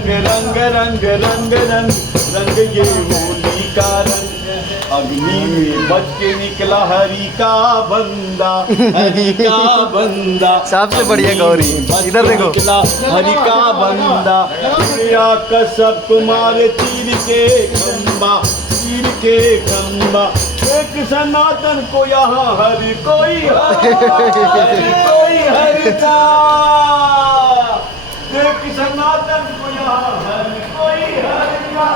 रंग रंग रंग रंग रंग रंग ये होली का रंग अग्नि में बच के निकला हरि का बंदा, हरि का बंदा। सबसे बढ़िया गौरी, इधर देखो। निकला हरि का बंदा, या कसब तुम्हारे तीर के खंबा, तीर के खंबा। एक सनातन को यहाँ हरि कोई हरि कोई हरिता, एक सनातन को यहाँ हरि कोई हरिता।